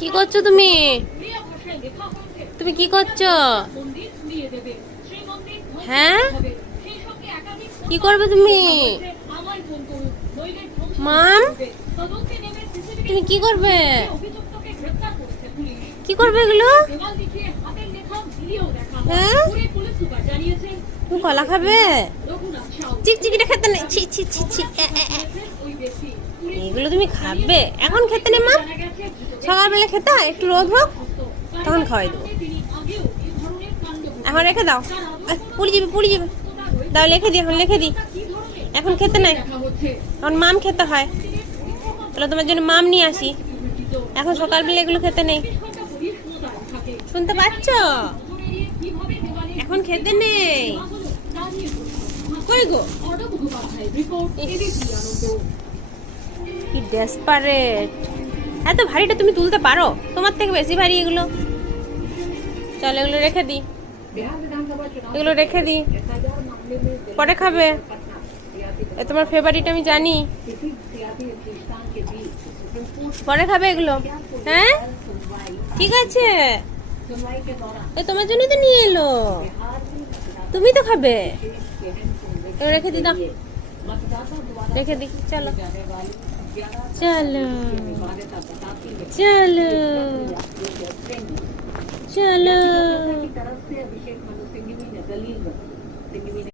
কি করছো তুমি? তুমি কি করছো? হ্যাঁ, কি করবে তুমি? মাম, তুমি কি করবে? কি করবে এগুলো? হ্যাঁ, তুমি কলা খাবে? চিকচিকিটা খেতে নেই, ছি ছি ছি ছি, এগুলো তুমি খাবে? এখন খেতে নেই মা, সকালবেলা খেতে হয়, একটু রোদ হোক তখন খাওয়াই দেবো। এখন রেখে দাও, পুড়ে যাবে পুড়ে যাবে। দাও লিখে দিই, এখন লিখে দিই। এখন খেতে নাই, এখন মাম খেতে হয়। তাহলে তোমার জন্য মাম নিয়ে আসি। এখন সকালবেলা এগুলো খেতে নেই, শুনতে পাচ্ছ? এখন খেতে নেই। কই গো, কি ডেসপারেট! এত ভারীটা তুমি তুলতে পারো? তোমার থেকে বেশি ভারী এগুলো। চলো এগুলো রেখে দিই, এগুলো রেখে দিই, পরে খাবে। তোমার ফেভারিট আমি জানি, পরে খাবে এগুলো। হ্যাঁ ঠিক আছে, তোমার জন্য তো নিয়ে এলো, তুমি তো খাবে। রেখে দি, দাও রেখে দি। চলো চলো চলো চলো।